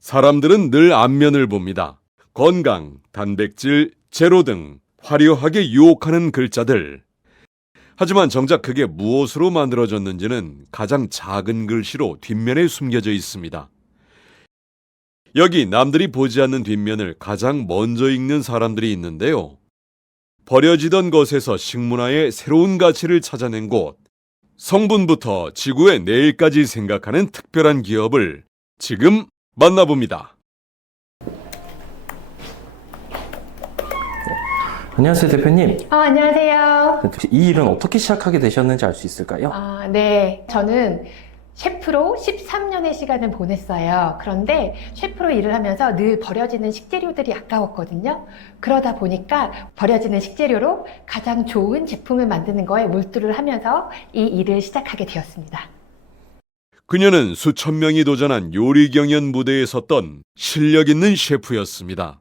사람들은 늘 앞면을 봅니다. 건강, 단백질, 제로 등 화려하게 유혹하는 글자들. 하지만 정작 그게 무엇으로 만들어졌는지는 가장 작은 글씨로 뒷면에 숨겨져 있습니다. 여기 남들이 보지 않는 뒷면을 가장 먼저 읽는 사람들이 있는데요. 버려지던 것에서 식문화의 새로운 가치를 찾아낸 곳, 성분부터 지구의 내일까지 생각하는 특별한 기업을 지금 만나봅니다. 안녕하세요, 대표님. 안녕하세요. 이 일은 어떻게 시작하게 되셨는지 알 수 있을까요? 네. 저는 셰프로 13년의 시간을 보냈어요. 그런데 셰프로 일을 하면서 늘 버려지는 식재료들이 아까웠거든요. 그러다 보니까 버려지는 식재료로 가장 좋은 제품을 만드는 거에 몰두를 하면서 이 일을 시작하게 되었습니다. 그녀는 수천 명이 도전한 요리 경연 무대에 섰던 실력 있는 셰프였습니다.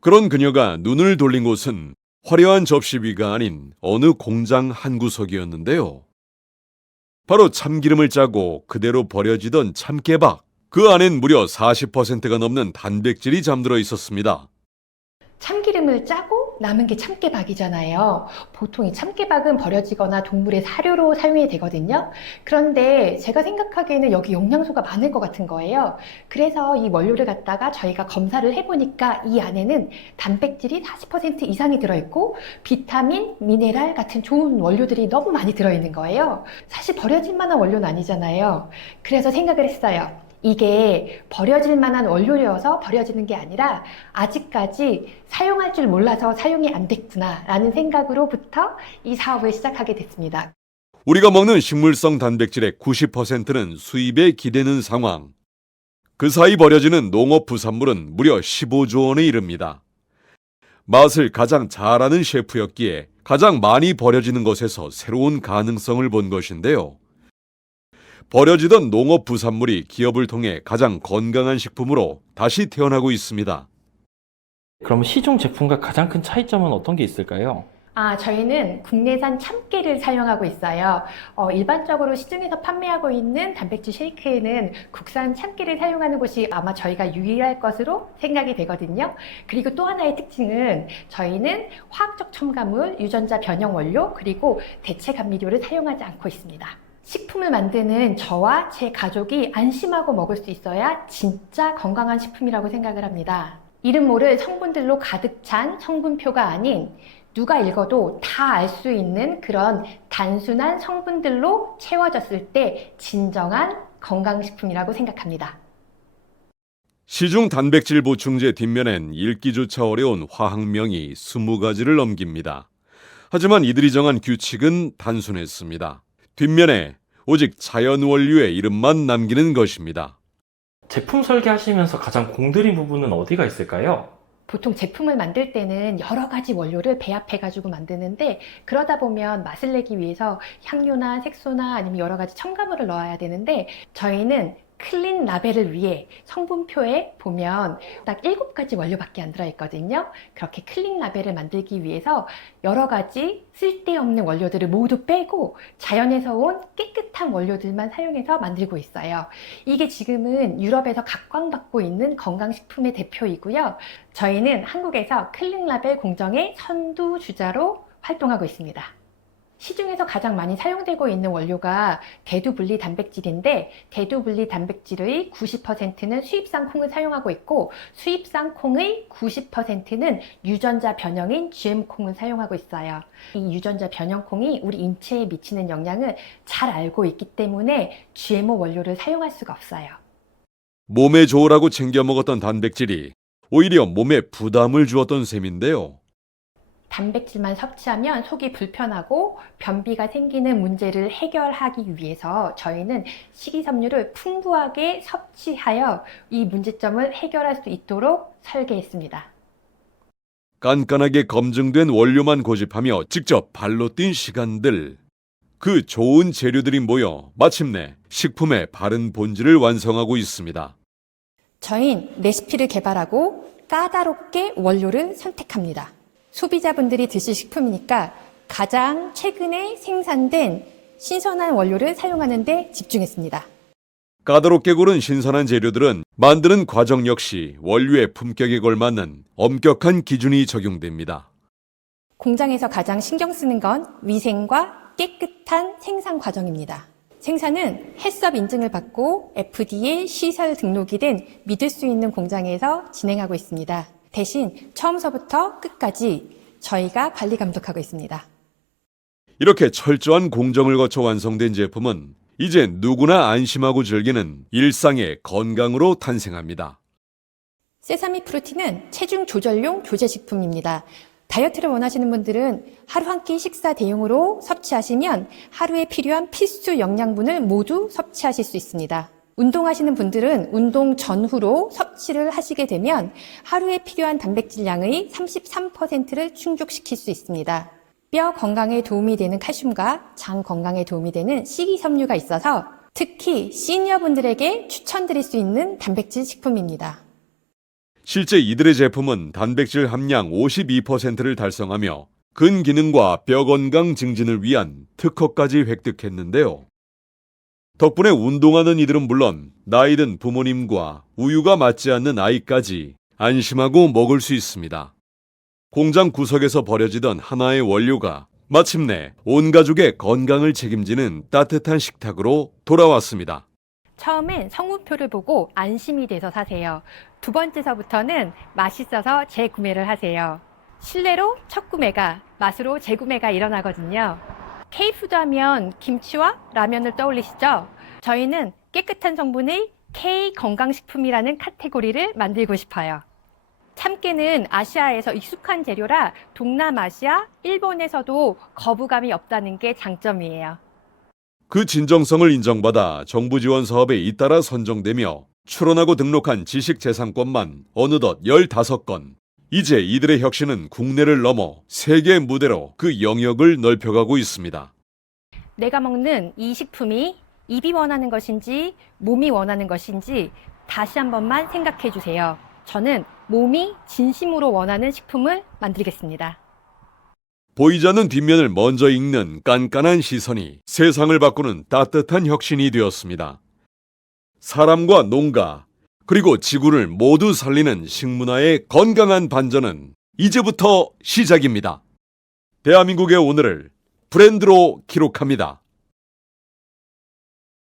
그런 그녀가 눈을 돌린 곳은 화려한 접시 위가 아닌 어느 공장 한 구석이었는데요. 바로 참기름을 짜고 그대로 버려지던 참깨박. 그 안엔 무려 40%가 넘는 단백질이 잠들어 있었습니다. 참기름을 짜고 남은 게 참깨박이잖아요. 보통 이 참깨박은 버려지거나 동물의 사료로 사용이 되거든요. 그런데 제가 생각하기에는 여기 영양소가 많을 것 같은 거예요. 그래서 이 원료를 갖다가 저희가 검사를 해보니까 이 안에는 단백질이 40% 이상이 들어있고 비타민, 미네랄 같은 좋은 원료들이 너무 많이 들어있는 거예요. 사실 버려질 만한 원료는 아니잖아요. 그래서 생각을 했어요. 이게 버려질 만한 원료여서 버려지는 게 아니라 아직까지 사용할 줄 몰라서 사용이 안 됐구나 라는 생각으로부터 이 사업을 시작하게 됐습니다. 우리가 먹는 식물성 단백질의 90%는 수입에 기대는 상황. 그 사이 버려지는 농업 부산물은 무려 15조 원에 이릅니다. 맛을 가장 잘하는 셰프였기에 가장 많이 버려지는 것에서 새로운 가능성을 본 것인데요. 버려지던 농업 부산물이 기업을 통해 가장 건강한 식품으로 다시 태어나고 있습니다. 그럼 시중 제품과 가장 큰 차이점은 어떤 게 있을까요? 저희는 국내산 참깨를 사용하고 있어요. 일반적으로 시중에서 판매하고 있는 단백질 쉐이크에는 국산 참깨를 사용하는 곳이 아마 저희가 유일할 것으로 생각이 되거든요. 그리고 또 하나의 특징은 저희는 화학적 첨가물, 유전자 변형 원료, 그리고 대체 감미료를 사용하지 않고 있습니다. 식품을 만드는 저와 제 가족이 안심하고 먹을 수 있어야 진짜 건강한 식품이라고 생각을 합니다. 이름 모를 성분들로 가득 찬 성분표가 아닌 누가 읽어도 다 알 수 있는 그런 단순한 성분들로 채워졌을 때 진정한 건강식품이라고 생각합니다. 시중 단백질 보충제 뒷면엔 읽기조차 어려운 화학명이 20가지를 넘깁니다. 하지만 이들이 정한 규칙은 단순했습니다. 뒷면에 오직 자연 원료의 이름만 남기는 것입니다. 제품 설계하시면서 가장 공들인 부분은 어디가 있을까요? 보통 제품을 만들 때는 여러 가지 원료를 배합해가지고 만드는데 그러다 보면 맛을 내기 위해서 향료나 색소나 아니면 여러 가지 첨가물을 넣어야 되는데 저희는 클린 라벨을 위해 성분표에 보면 딱 7가지 원료밖에 안 들어있거든요. 그렇게 클린 라벨을 만들기 위해서 여러 가지 쓸데없는 원료들을 모두 빼고 자연에서 온 깨끗한 원료들만 사용해서 만들고 있어요. 이게 지금은 유럽에서 각광받고 있는 건강식품의 대표이고요. 저희는 한국에서 클린 라벨 공정의 선두주자로 활동하고 있습니다. 시중에서 가장 많이 사용되고 있는 원료가 대두분리 단백질인데 대두분리 단백질의 90%는 수입산 콩을 사용하고 있고 수입산 콩의 90%는 유전자 변형인 GM 콩을 사용하고 있어요. 이 유전자 변형 콩이 우리 인체에 미치는 영향을 잘 알고 있기 때문에 GMO 원료를 사용할 수가 없어요. 몸에 좋으라고 챙겨 먹었던 단백질이 오히려 몸에 부담을 주었던 셈인데요. 단백질만 섭취하면 속이 불편하고 변비가 생기는 문제를 해결하기 위해서 저희는 식이섬유를 풍부하게 섭취하여 이 문제점을 해결할 수 있도록 설계했습니다. 깐깐하게 검증된 원료만 고집하며 직접 발로 뛴 시간들. 그 좋은 재료들이 모여 마침내 식품의 바른 본질을 완성하고 있습니다. 저희는 레시피를 개발하고 까다롭게 원료를 선택합니다. 소비자분들이 드실 식품이니까 가장 최근에 생산된 신선한 원료를 사용하는 데 집중했습니다. 까다롭게 고른 신선한 재료들은 만드는 과정 역시 원료의 품격에 걸맞는 엄격한 기준이 적용됩니다. 공장에서 가장 신경 쓰는 건 위생과 깨끗한 생산 과정입니다. 생산은 해썹 인증을 받고 FDA 시설 등록이 된 믿을 수 있는 공장에서 진행하고 있습니다. 대신 처음서부터 끝까지 저희가 관리 감독하고 있습니다. 이렇게 철저한 공정을 거쳐 완성된 제품은 이제 누구나 안심하고 즐기는 일상의 건강으로 탄생합니다. 세사미 프루티는 체중 조절용 조제식품입니다. 다이어트를 원하시는 분들은 하루 한 끼 식사 대용으로 섭취하시면 하루에 필요한 필수 영양분을 모두 섭취하실 수 있습니다. 운동하시는 분들은 운동 전후로 섭취를 하시게 되면 하루에 필요한 단백질 양의 33%를 충족시킬 수 있습니다. 뼈 건강에 도움이 되는 칼슘과 장 건강에 도움이 되는 식이섬유가 있어서 특히 시니어분들에게 추천드릴 수 있는 단백질 식품입니다. 실제 이들의 제품은 단백질 함량 52%를 달성하며 근기능과 뼈 건강 증진을 위한 특허까지 획득했는데요. 덕분에 운동하는 이들은 물론 나이 든 부모님과 우유가 맞지 않는 아이까지 안심하고 먹을 수 있습니다. 공장 구석에서 버려지던 하나의 원료가 마침내 온 가족의 건강을 책임지는 따뜻한 식탁으로 돌아왔습니다. 처음엔 성분표를 보고 안심이 돼서 사세요. 두 번째서부터는 맛있어서 재구매를 하세요. 실내로 첫 구매가, 맛으로 재구매가 일어나거든요. K푸드 하면 김치와 라면을 떠올리시죠? 저희는 깨끗한 성분의 K 건강식품이라는 카테고리를 만들고 싶어요. 참깨는 아시아에서 익숙한 재료라 동남아시아, 일본에서도 거부감이 없다는 게 장점이에요. 그 진정성을 인정받아 정부 지원 사업에 잇따라 선정되며 출원하고 등록한 지식재산권만 어느덧 15건. 이제 이들의 혁신은 국내를 넘어 세계 무대로 그 영역을 넓혀가고 있습니다. 내가 먹는 이 식품이 입이 원하는 것인지 몸이 원하는 것인지 다시 한 번만 생각해 주세요. 저는 몸이 진심으로 원하는 식품을 만들겠습니다. 보이지 않는 뒷면을 먼저 읽는 깐깐한 시선이 세상을 바꾸는 따뜻한 혁신이 되었습니다. 사람과 농가, 그리고 지구를 모두 살리는 식문화의 건강한 반전은 이제부터 시작입니다. 대한민국의 오늘을 브랜드로 기록합니다.